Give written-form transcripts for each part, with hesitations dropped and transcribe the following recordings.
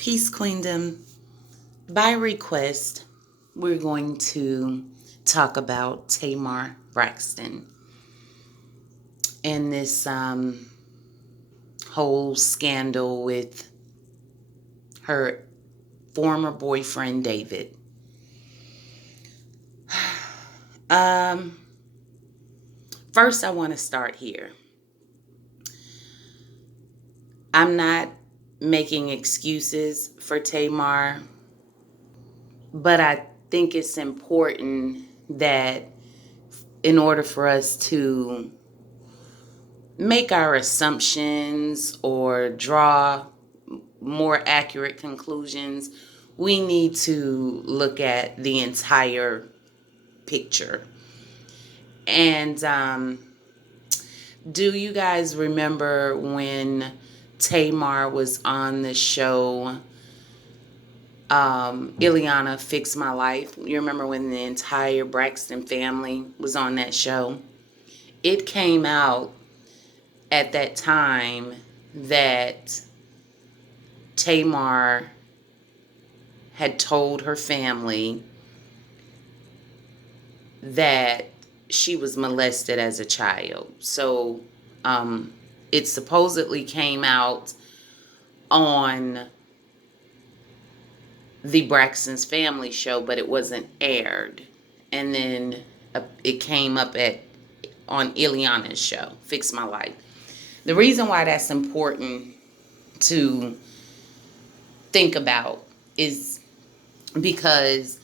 Peace Queendom. By request, we're going to talk about Tamar Braxton and this whole scandal with her former boyfriend, David. Um, First, I want to start here. I'm not making excuses for Tamar, but I think it's important that in order for us to make our assumptions or draw more accurate conclusions, we need to look at the entire picture. And do you guys remember when Tamar was on the show Ileana Fix My Life? You remember when the entire Braxton family was on that show? It came out at that time that Tamar had told her family that she was molested as a child. So it supposedly came out on the Braxton's Family Show, but it wasn't aired. And then it came up on Ileana's show, Fix My Life. The reason why that's important to think about is because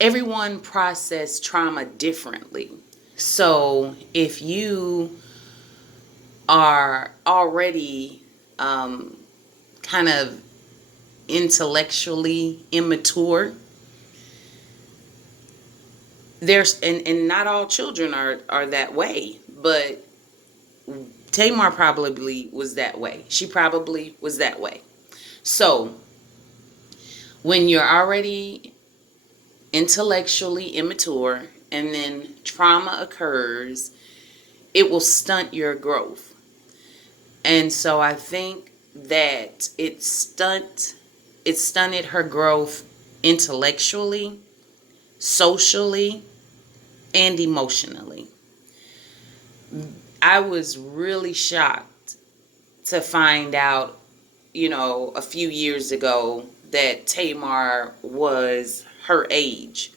everyone process trauma differently. So if you are already kind of intellectually immature, there's and not all children are that way, but Tamar probably was that way. She probably was that way. So when you're already intellectually immature and then trauma occurs, it will stunt your growth. And so I think that it stunted her growth intellectually, socially, and emotionally. I was really shocked to find out, a few years ago that Tamar was her age.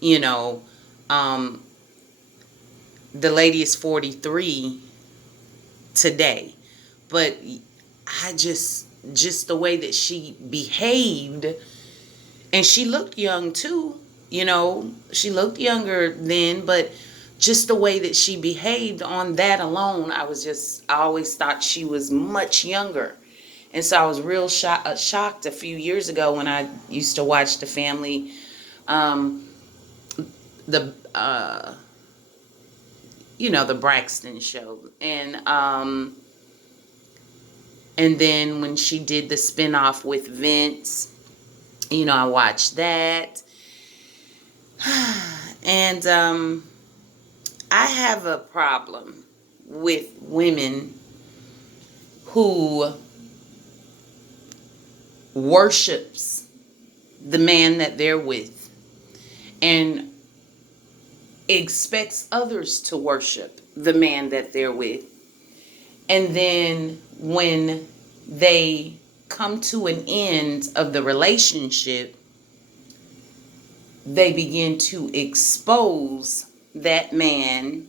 You know, um, the lady is 43 today, but I just the way that she behaved, and she looked young too. She looked younger then, but just the way that she behaved on that alone, I always thought she was much younger. And so I was real shocked a few years ago when I used to watch the family, um, the the Braxton show, and then when she did the spinoff with Vince, I watched that, and I have a problem with women who worships the man that they're with and expects others to worship the man that they're with. And then when they come to an end of the relationship, they begin to expose that man,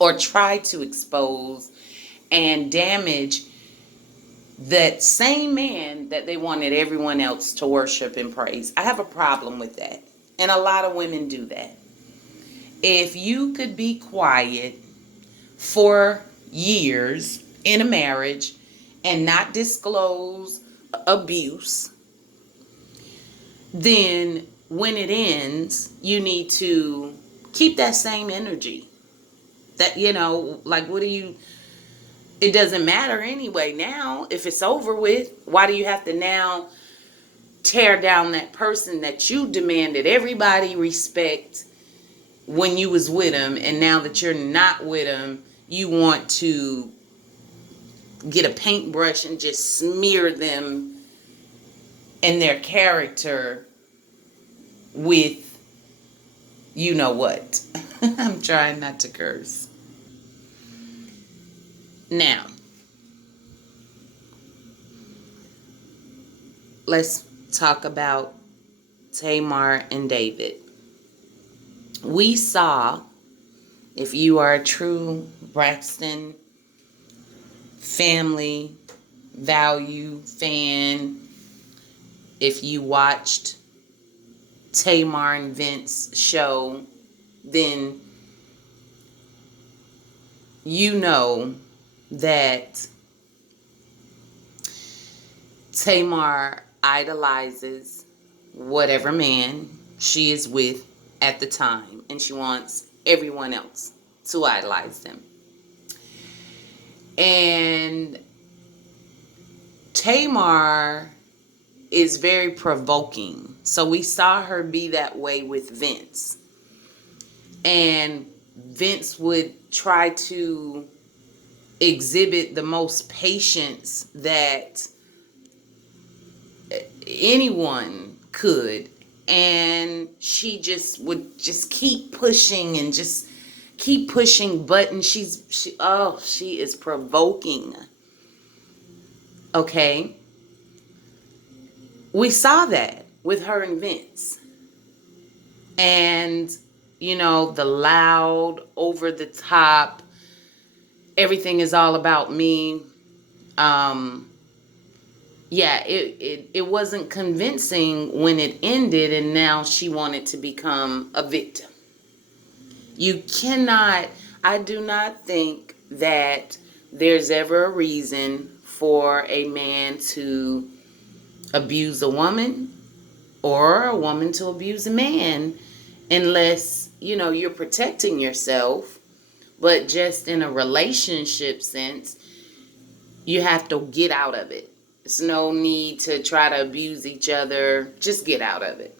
or try to expose and damage that same man that they wanted everyone else to worship and praise. I have a problem with that. And a lot of women do that. If you could be quiet for years in a marriage and not disclose abuse, then when it ends, you need to keep that same energy. That, like, it doesn't matter anyway now. If it's over with, why do you have to now tear down that person that you demanded everybody respect when you was with him, and now that you're not with him, you want to get a paintbrush and just smear them and their character with you know what. I'm trying not to curse. Now, let's talk about Tamar and David. We saw, if you are a true Braxton family value fan, if you watched Tamar and Vince's show, then you know that Tamar idolizes whatever man she is with at the time, and she wants everyone else to idolize them. And Tamar is very provoking. So we saw her be that way with Vince. And Vince would try to exhibit the most patience that anyone could. And she just would just keep pushing and just keep pushing buttons. She is provoking. Okay. We saw that with her and Vince. And, the loud, over the top, everything is all about me. It wasn't convincing when it ended, and now she wanted to become a victim. I do not think that there's ever a reason for a man to abuse a woman or a woman to abuse a man unless, you're protecting yourself. But just in a relationship sense, you have to get out of it. There's no need to try to abuse each other. Just get out of it.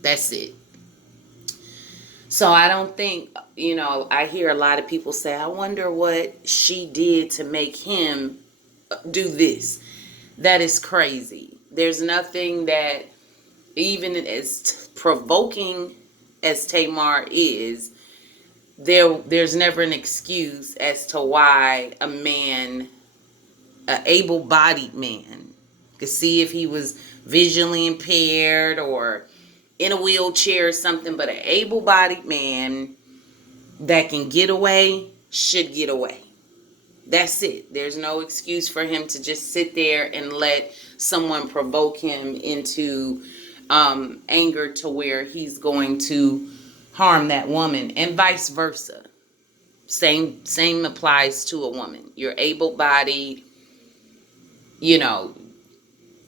That's it. So I don't think, I hear a lot of people say, I wonder what she did to make him do this. That is crazy. There's nothing that, even as provoking as Tamar is, there's never an excuse as to why a man, an able-bodied man, could see if he was visually impaired or in a wheelchair or something, but an able-bodied man that can get away should get away. That's it. There's no excuse for him to just sit there and let someone provoke him into anger to where he's going to harm that woman, and vice versa. Same applies to a woman. You're able-bodied,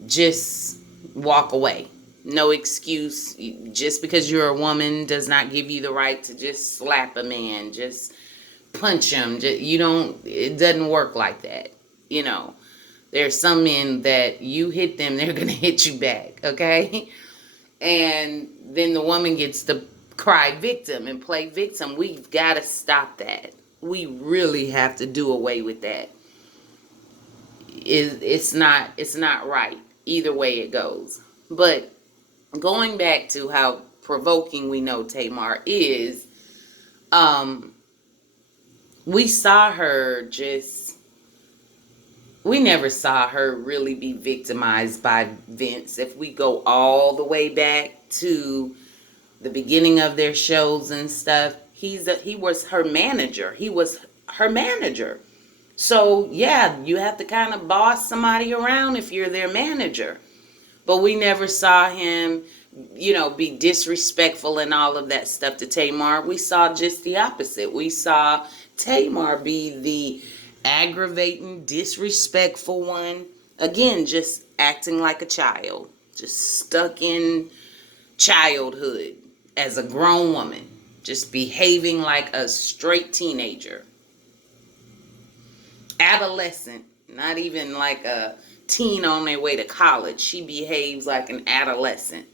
just walk away. No excuse. Just because you're a woman does not give you the right to just slap a man, just punch him. It doesn't work like that. There's some men that you hit them, they're going to hit you back, okay? And then the woman gets to cry victim and play victim. We've got to stop that. We really have to do away with that. It's not right either way it goes. But going back to how provoking we know Tamar is, we never saw her really be victimized by Vince. If we go all the way back to the beginning of their shows and stuff, he was her manager. He was her manager. So, yeah, you have to kind of boss somebody around if you're their manager. But we never saw him, be disrespectful and all of that stuff to Tamar. We saw just the opposite. We saw Tamar be the aggravating, disrespectful one. Again, just acting like a child. Just stuck in childhood as a grown woman. Just behaving like a straight teenager. Adolescent. Not even like a teen on their way to college. She behaves like an adolescent.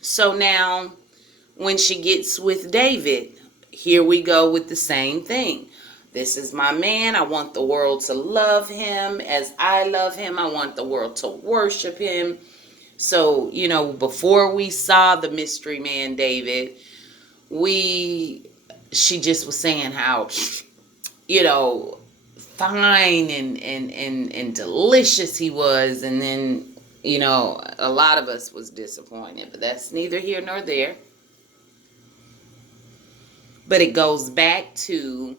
So now, when she gets with David, here we go with the same thing. This is my man. I want the world to love him as I love him. I want the world to worship him. So, before we saw the mystery man, David, she just was saying how, fine and delicious he was. And then, a lot of us was disappointed, but that's neither here nor there. But it goes back to,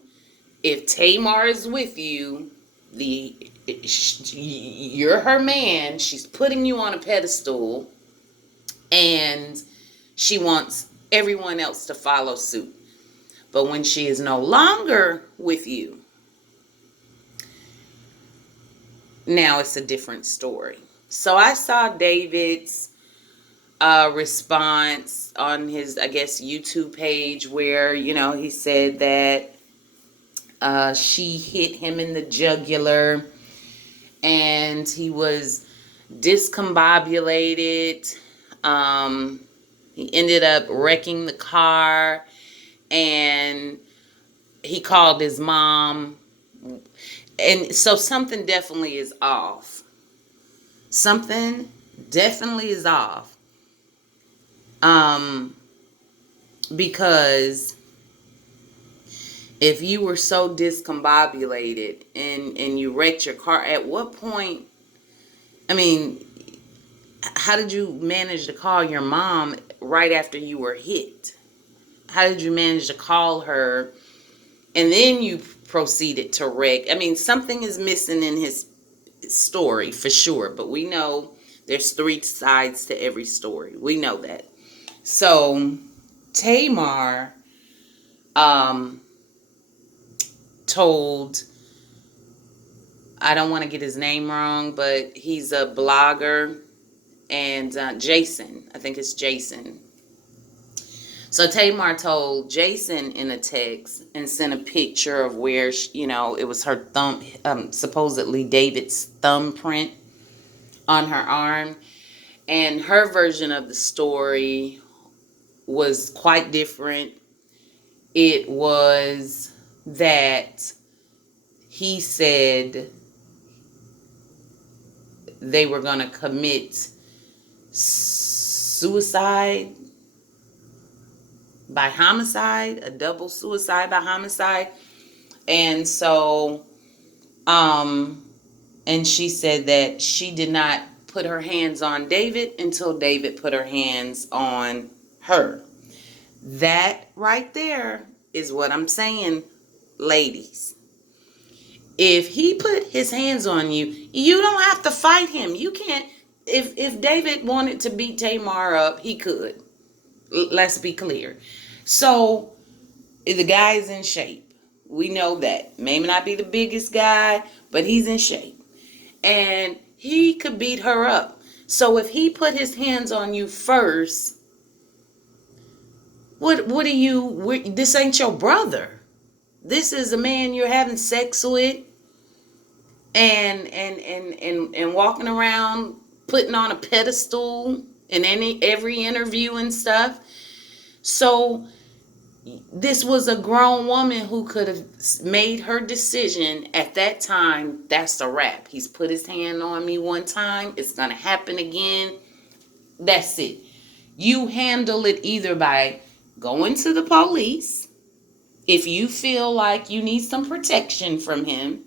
if Tamar is with you, you're her man. She's putting you on a pedestal, and she wants everyone else to follow suit. But when she is no longer with you, now it's a different story. So I saw David's response on his, I guess, YouTube page, where, he said that she hit him in the jugular and he was discombobulated. He ended up wrecking the car, and he called his mom. And so something definitely is off. Something definitely is off. Because if you were so discombobulated and you wrecked your car, at what point, how did you manage to call your mom right after you were hit? How did you manage to call her and then you proceeded to wreck? Something is missing in his story for sure, but we know there's 3 sides to every story. We know that. So Tamar told, I don't want to get his name wrong, but he's a blogger, and Jason, I think it's Jason. So Tamar told Jason in a text and sent a picture of where, it was her thumb, supposedly David's thumbprint on her arm. And her version of the story was quite different. It was that he said they were going to commit suicide by homicide, a double suicide by homicide. And so, and she said that she did not put her hands on David until David put her hands on her. That right there is what I'm saying, ladies. If he put his hands on you, you don't have to fight him. You can't. If David wanted to beat Tamar up, he could. Let's be clear. So the guy is in shape. We know that. Maybe not be the biggest guy, but he's in shape. And he could beat her up. So if he put his hands on you first, what are you? This ain't your brother. This is a man you're having sex with, and walking around putting on a pedestal in every interview and stuff. So this was a grown woman who could have made her decision at that time. That's a wrap. He's put his hand on me one time. It's going to happen again. That's it. You handle it either by going to the police if you feel like you need some protection from him,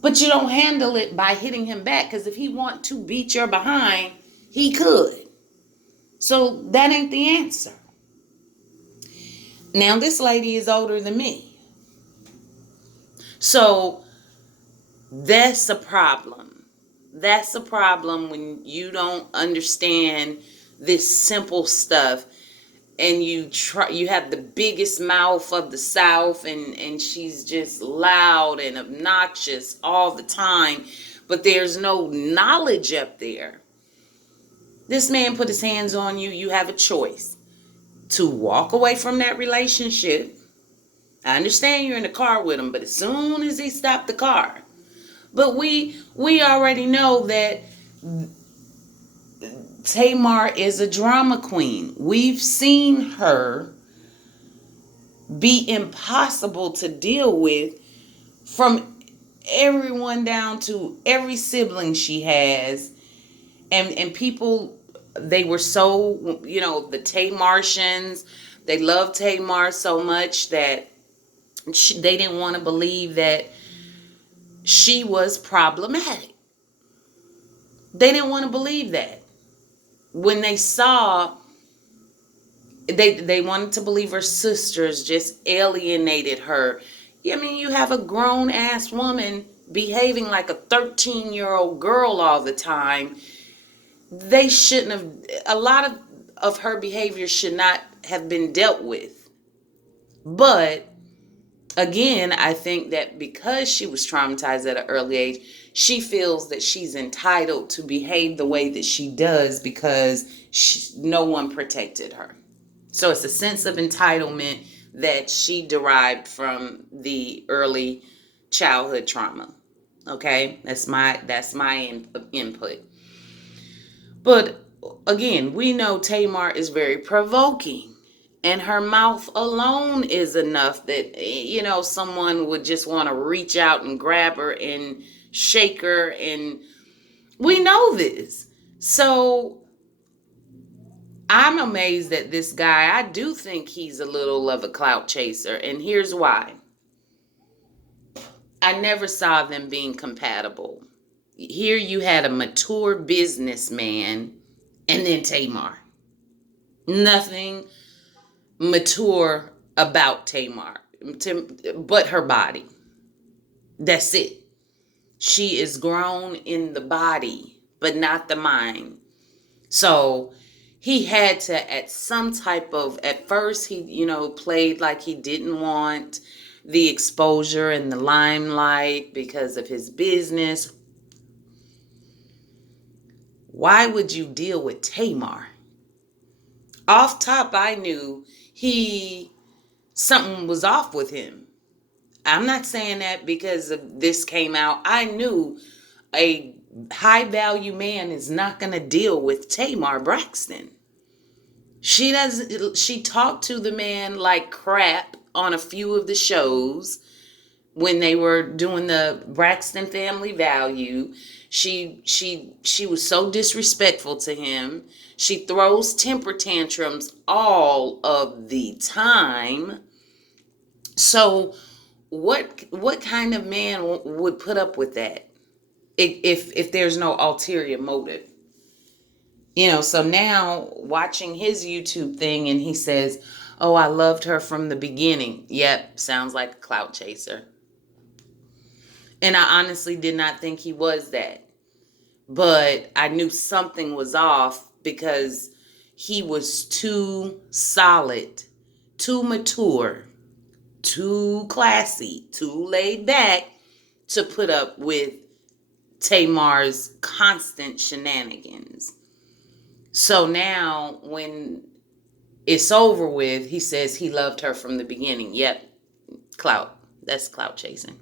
but you don't handle it by hitting him back, because if he want to beat your behind, he could. So that ain't the answer. Now, this lady is older than me. So that's a problem. That's a problem when you don't understand this simple stuff, and you have the biggest mouth of the South, and she's just loud and obnoxious all the time, but there's no knowledge up there. This man put his hands on you. You have a choice to walk away from that relationship. I understand you're in the car with him, but as soon as he stopped the car, but we already know that Tamar is a drama queen. We've seen her be impossible to deal with, from everyone down to every sibling she has. And people, they were so, the Tamartians, they loved Tamar so much that they didn't want to believe that she was problematic. They didn't want to believe that. When they saw, they wanted to believe her sisters just alienated her. I mean, you have a grown ass woman behaving like a 13-year-old girl all the time. They shouldn't have, a lot of her behavior should not have been dealt with. But again, I think that because she was traumatized at an early age, she feels that she's entitled to behave the way that she does because no one protected her. So it's a sense of entitlement that she derived from the early childhood trauma. Okay, that's my input. But again, we know Tamar is very provoking. And her mouth alone is enough that, someone would just want to reach out and grab her and shake her. And we know this. So I'm amazed at this guy. I do think he's a little of a clout chaser. And here's why. I never saw them being compatible. Here you had a mature businessman and then Tamar. Nothing mature about Tamar, but her body. That's it. She is grown in the body, but not the mind. So he had to, at some type of, at first he, played like he didn't want the exposure and the limelight because of his business. Why would you deal with Tamar? Off top, I knew something was off with him. I'm not saying that because of this came out. I knew a high value man is not going to deal with Tamar Braxton. She talked to the man like crap on a few of the shows when they were doing the Braxton family value. She was so disrespectful to him. She throws temper tantrums all of the time. So what kind of man would put up with that if there's no ulterior motive? So now watching his YouTube thing, and he says, "Oh, I loved her from the beginning." Yep, sounds like a clout chaser. And I honestly did not think he was that. But I knew something was off because he was too solid, too mature, too classy, too laid back to put up with Tamar's constant shenanigans. So now when it's over with, he says he loved her from the beginning. Yep, clout. That's clout chasing.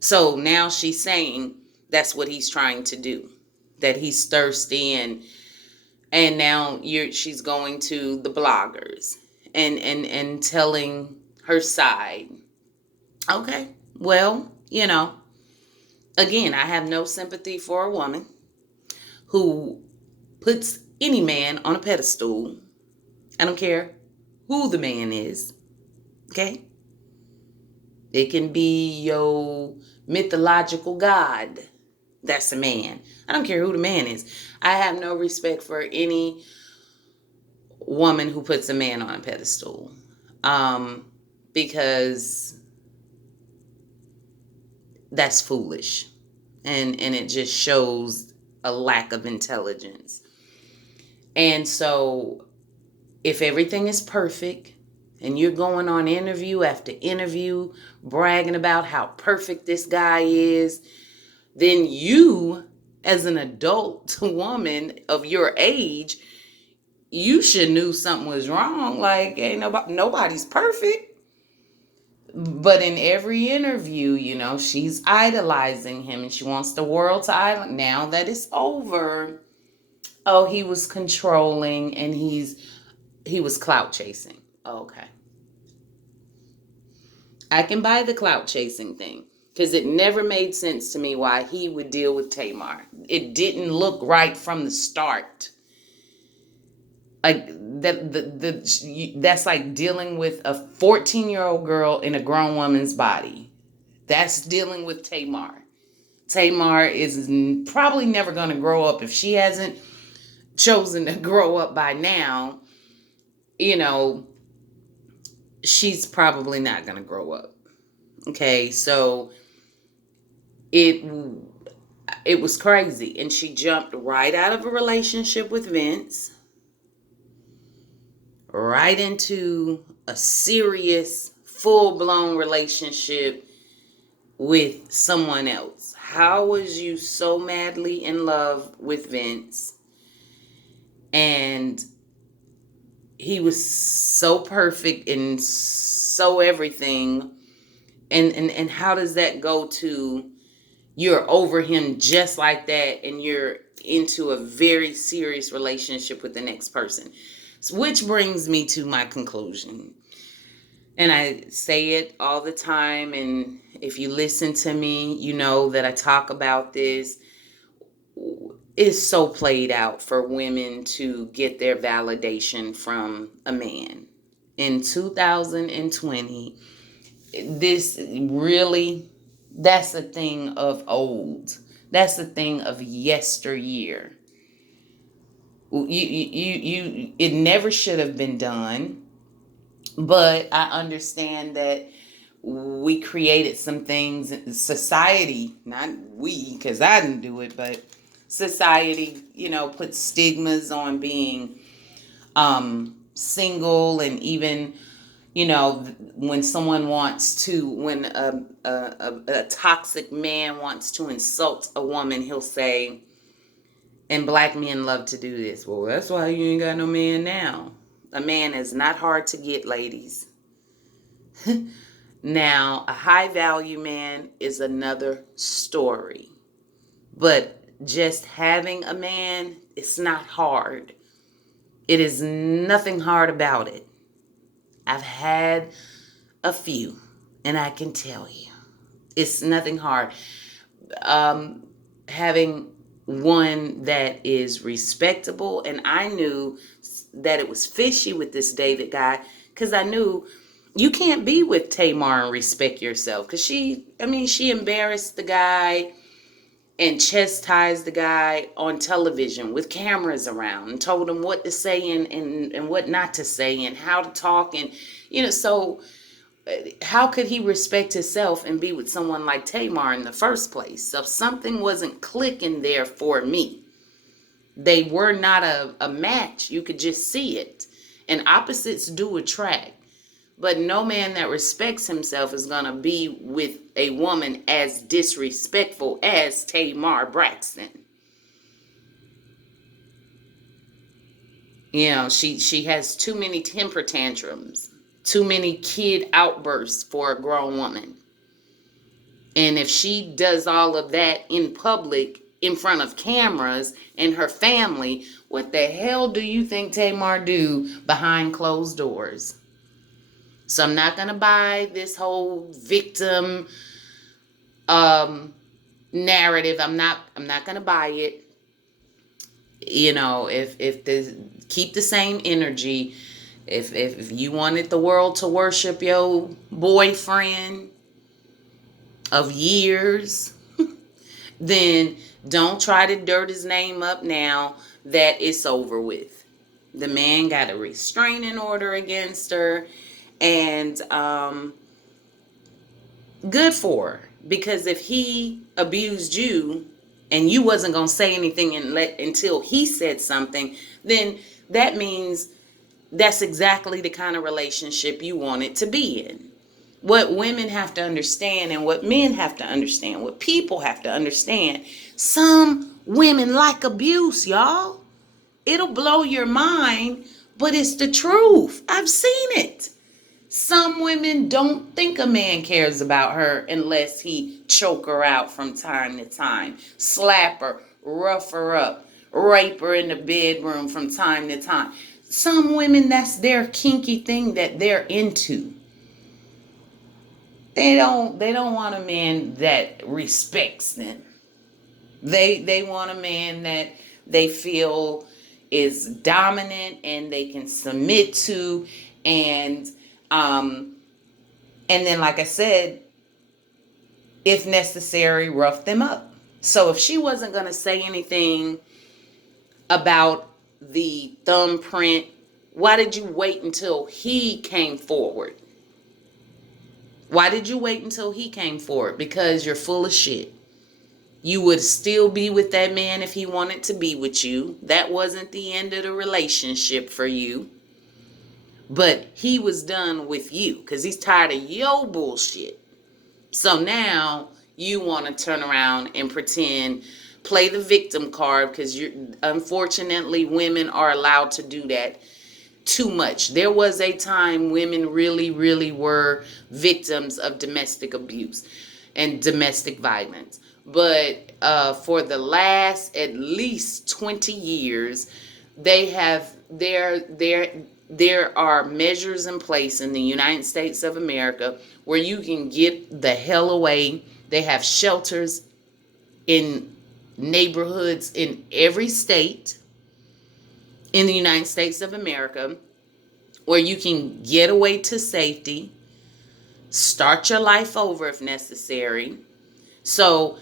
So now she's saying that's what he's trying to do, that he's thirsty, and now she's going to the bloggers and telling her side. Okay, well, again, I have no sympathy for a woman who puts any man on a pedestal. I don't care who the man is. Okay? It can be your mythological god. That's a man. I don't care who the man is. I have no respect for any woman who puts a man on a pedestal. Because that's foolish. And it just shows a lack of intelligence. And so if everything is perfect and you're going on interview after interview bragging about how perfect this guy is, then you, as an adult woman of your age, you should knew something was wrong. Like, ain't nobody's perfect. But in every interview, she's idolizing him and she wants the world to idolize. Now that it's over, oh, he was controlling and he was clout chasing. Okay. I can buy the clout chasing thing. Because it never made sense to me why he would deal with Tamar. It didn't look right from the start. Like that's like dealing with a 14-year-old girl in a grown woman's body. That's dealing with Tamar. Tamar is probably never going to grow up if she hasn't chosen to grow up by now. You know, she's probably not going to grow up. Okay, so it it was crazy, and she jumped right out of a relationship with Vince, right into a serious, full-blown relationship with someone else. How was you so madly in love with Vince, and he was so perfect and so everything, and how does that go to you're over him just like that, and you're into a very serious relationship with the next person? Which brings me to my conclusion. And I say it all the time, and if you listen to me, you know that I talk about this. It's so played out for women to get their validation from a man. In 2020, this really, that's a thing of old. That's a thing of yesteryear. It never should have been done, but I understand that we created some things, society, not we, because I didn't do it, but society, put stigmas on being single, and even, when someone wants to, when a toxic man wants to insult a woman, he'll say, and black men love to do this. Well, that's why you ain't got no man now. A man is not hard to get, ladies. Now, a high value man is another story. But just having a man, it's not hard. It is nothing hard about it. I've had a few, and I can tell you, it's nothing hard. Having one that is respectable, and I knew that it was fishy with this David guy, because I knew you can't be with Tamar and respect yourself, because she embarrassed the guy and chastised the guy on television with cameras around, and told him what to say and what not to say, and how to talk, and so how could he respect himself and be with someone like Tamar in the first place? So something wasn't clicking there for me. They were not a match. You could just see it. And opposites do attract. But no man that respects himself is going to be with a woman as disrespectful as Tamar Braxton. She has too many temper tantrums, too many kid outbursts for a grown woman. And if she does all of that in public, in front of cameras and her family, what the hell do you think Tamar do behind closed doors? So I'm not going to buy this whole victim narrative. I'm not going to buy it. If the keep the same energy. If you wanted the world to worship your boyfriend of years, then don't try to dirt his name up now that it's over with. The man got a restraining order against her, and good for her, because if he abused you and you wasn't going to say anything until he said something, then that means that's exactly the kind of relationship you want it to be in. What women have to understand, and what men have to understand, what people have to understand, some women like abuse, y'all. It'll blow your mind, but it's the truth. I've seen it. Some women don't think a man cares about her unless he choke her out from time to time, slap her, rough her up, rape her in the bedroom from time to time. Some women, that's their kinky thing that they're into. They don't want a man that respects them. They want a man that they feel is dominant and they can submit to, and um and then, like I said, if necessary, rough them up. So if she wasn't going to say anything about the thumbprint, why did you wait until he came forward? Why did you wait until he came forward? Because you're full of shit. You would still be with that man if he wanted to be with you. That wasn't the end of the relationship for you. But he was done with you because he's tired of your bullshit. So now you want to turn around and pretend, play the victim card, because unfortunately, women are allowed to do that too much. There was a time women really, really were victims of domestic abuse and domestic violence. But for the last at least 20 years, they have there are measures in place in the United States of America where you can get the hell away. They have shelters in neighborhoods in every state in the United States of America where you can get away to safety, start your life over if necessary. So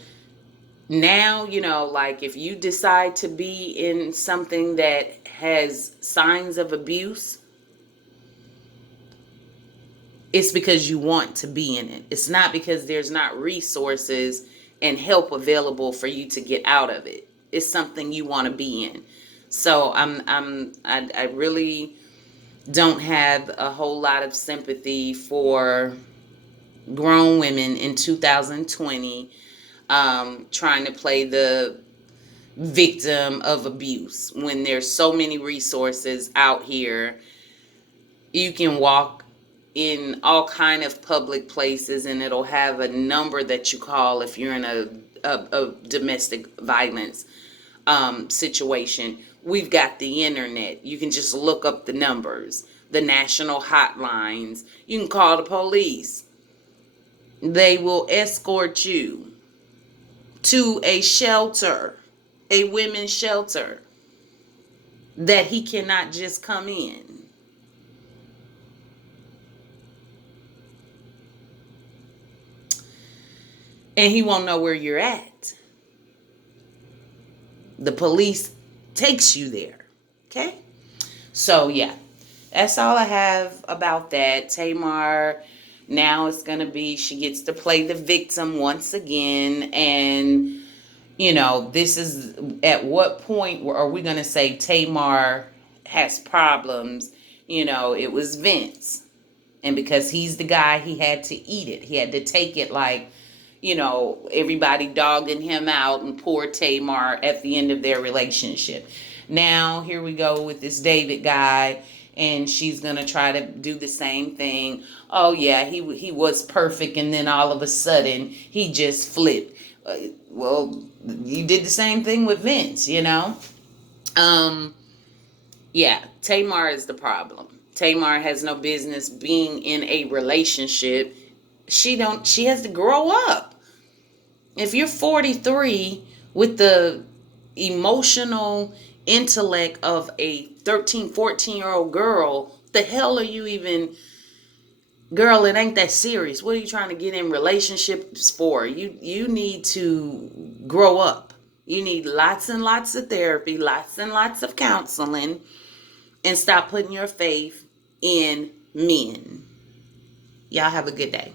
now, like if you decide to be in something that has signs of abuse, it's because you want to be in it. It's not because there's not resources and help available for you to get out of it. It's something you want to be in. So I really don't have a whole lot of sympathy for grown women in 2020 trying to play the victim of abuse when there's so many resources out here. You can walk in all kind of public places and it'll have a number that you call if you're in a domestic violence situation. We've got the internet. You can just look up the numbers, the national hotlines. You can call the police. They will escort you to a shelter, a women's shelter, that he cannot just come in. And he won't know where you're at. The police takes you there. Okay? So, yeah. That's all I have about that. Tamar, now it's going to be, she gets to play the victim once again. And, this is, at what point are we going to say Tamar has problems? It was Vince. And because he's the guy, he had to eat it. He had to take it like, everybody dogging him out, and poor Tamar at the end of their relationship. Now, here we go with this David guy, and she's going to try to do the same thing. Oh, yeah, he was perfect, and then all of a sudden, he just flipped. Well, you did the same thing with Vince, Yeah, Tamar is the problem. Tamar has no business being in a relationship. She has to grow up. If you're 43 with the emotional intellect of a 13, 14-year-old girl, the hell are you even, girl, it ain't that serious. What are you trying to get in relationships for? You need to grow up. You need lots and lots of therapy, lots and lots of counseling, and stop putting your faith in men. Y'all have a good day.